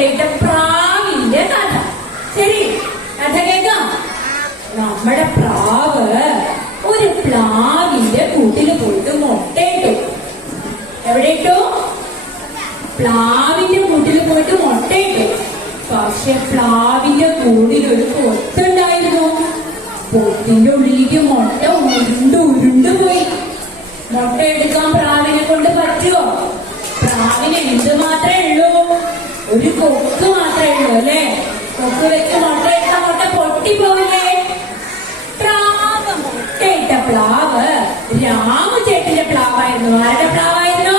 മുട്ടയിട്ട പ്രാവിന്റെ കഥ. ശരി കഥ കേൾക്കാം. നമ്മുടെ പ്രാവ് ഒരു പ്ലാവിന്റെ കൂട്ടിൽ പോയിട്ട് മുട്ടയിട്ടു എവിടെ ഇട്ടു? പ്ലാവിന്റെ കൂട്ടിൽ പോയിട്ട് മുട്ടയിട്ടു പക്ഷെ പ്ലാവിന്റെ കൂടിൽ ഒരു പൊത്തുണ്ടായിരുന്നു. പൊത്തിന്റെ ഉള്ളിലേക്ക് മുട്ട ഉരുണ്ട് ഉരുണ്ട് പോയി. മുട്ട എടുക്കാൻ പ്രാവിനെ കൊണ്ട് പറ്റുമോ പ്രാവിന് എന്ത് മാത്രമേ ഉള്ളൂ? ഒരു കൊക്ക് മാത്രമേ ഉള്ളൂ അല്ലേ? കൊക്ക് വെച്ച് മുട്ട ഇട്ട മുട്ട പൊട്ടിപ്പോവില്ലേ? പ്രാവ് മുട്ടയിട്ട പ്ലാവ് രാമചേട്ടന്റെ പ്ലാവായിരുന്നു. ആരുടെ പ്ലാവായിരുന്നു?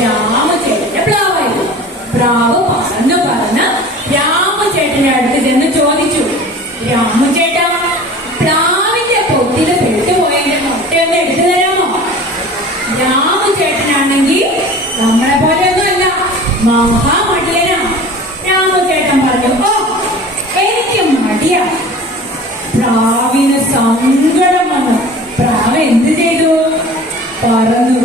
രാമചേട്ടന്റെ പ്ലാവായിരുന്നു. പ്രാവ് പറന്ന് പറന്ന് രാമചേട്ടന്റെ അടുത്ത് ചെന്ന് ചോദിച്ചു രാമചേട്ട പ്ലാവിന്റെ പൊത്തിൽ പെട്ടുപോയതിന്റെ മുട്ടയൊന്ന് എടുത്തു തരാമോ? രാമചേട്ടനാണെങ്കിൽ നമ്മളെ പോലെ ഒന്നുമല്ല മഹാമടിയനാ പ്രാവിന് സങ്കടം വന്നു പ്രാവ് എന്ത് ചെയ്തു? പറന്നു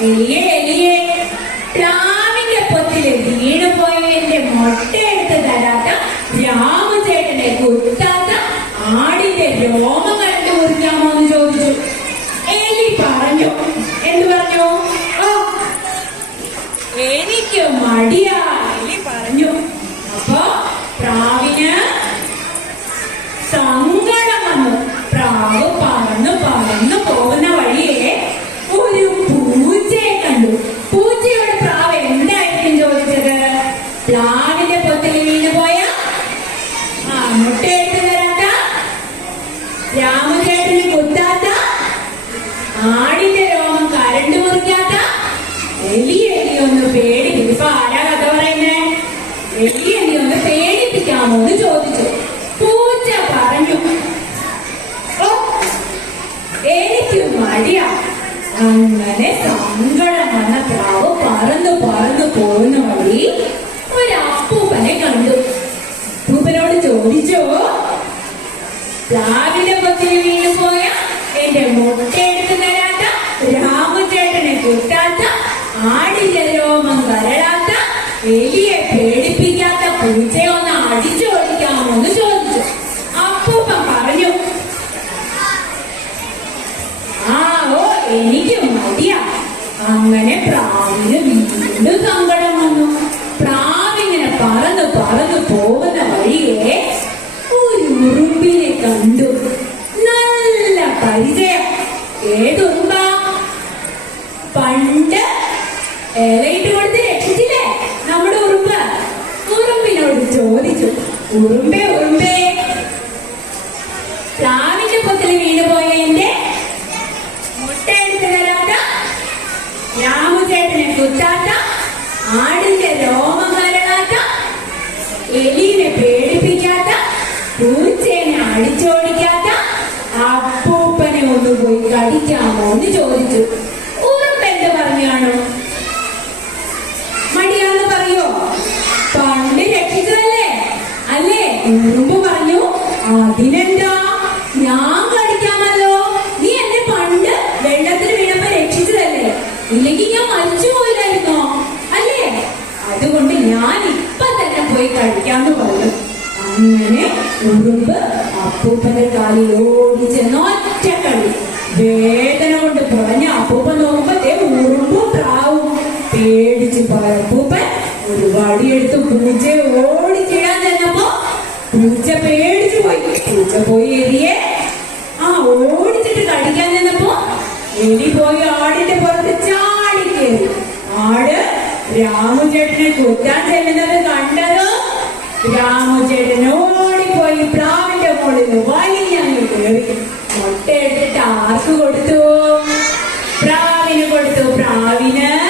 എലിയെ എലിയെ. പ്ലാവിന്റെ പൊത്തിൽ വീണ് പോയതിന്റെ മുട്ട എടുത്ത് തരാത്ത രാമചേട്ടനെ കുത്താത്ത ആടിന്റെ രോമം എന്ന് ചോദിച്ചു. പൂച്ച പറഞ്ഞു. "ഓ, എനിക്ക് മടിയാ. അങ്ങനെ സങ്കടം വന്ന പ്രാവ് പറന്നു പറന്നു പോകുന്ന വഴി ഒരു അപ്പൂപ്പനെ കണ്ടു. അപ്പൂപ്പനോട് ചോദിച്ചോ പ്ലാവിന്റെ പത്തിൽ വീണു പോയ എന്റെ മുട്ടയെടുത്ത് തരാത്ത രാമചേട്ടനെ കിട്ടാത്ത ആടിന്റെ പറന്ന് പോകുന്ന വഴിയെ ഒരു ഉറുമ്പിനെ കണ്ടു. നല്ല പരിചയം. ഏതുറുമ്പ പണ്ട് ഏലയിട്ട് കൊടുത്ത് രക്ഷിച്ചില്ലേ നമ്മുടെ ഉറുമ്പ്? ഉറുമ്പിനോട് ചോദിച്ചു. ഉറുമ്പേ ഉറുമ്പേ. പ്ലാവിന്റെ പൊത്തിൽ വീണ് പോയതിന്റെ മുട്ട എടുത്ത് തരാത്ത രാമുചേട്ടനെ കുത്താത്ത ആടിന്റെ എന്ന് ചോദിച്ചു. ഉറുമ്പ് എന്ത് പറഞ്ഞു കാണും മടിയാന്ന് പറയോ? പണ്ട് രക്ഷിച്ചതല്ലേ? അല്ലേ? ഉറുമ്പ് പറഞ്ഞു അതിനെന്താ? ഞാൻ കളിക്കാമല്ലോ നീ എന്നെ പണ്ട് വെള്ളത്തിൽ വീണപ്പോ രക്ഷിച്ചതല്ലേ? ഇല്ലെങ്കിൽ ഞാൻ മരിച്ചു പോയില്ലായിരുന്നോ? അല്ലേ? അതുകൊണ്ട് ഞാൻ ഇപ്പൊ തന്നെ പോയി കളിക്കാന്ന് പറഞ്ഞു. അങ്ങനെ ഉറുമ്പ് അപ്പൂപ്പന്റെ കാലിൽ ഓടി ചെന്ന് ഒറ്റക്കളി പുറഞ്ഞ അപ്പൂപ്പൻ നോക്കുമ്പത്തേ ഉറുമ്പും പ്രാവും പേടിച്ച് പോയ അപ്പൂപ്പൻ ഒരു വടിയെടുത്ത് പൂച്ചയെ ഓടിച്ചിടാൻ ചെന്നപ്പോ പൂച്ച പേടിച്ചു പോയി പൂച്ച പോയി എരിയെ ആ ഓടിച്ചിട്ട് കടിക്കാൻ ചെന്നപ്പോ എലി പോയി ആടിന്റെ പുറത്ത് ചാടി കയറി ആട് രാമുചേട്ടനെ കുത്താൻ ചെല്ലുന്നത് കണ്ടത് രാമുചേട്ടൻ Aline apareceu pra Aline, né?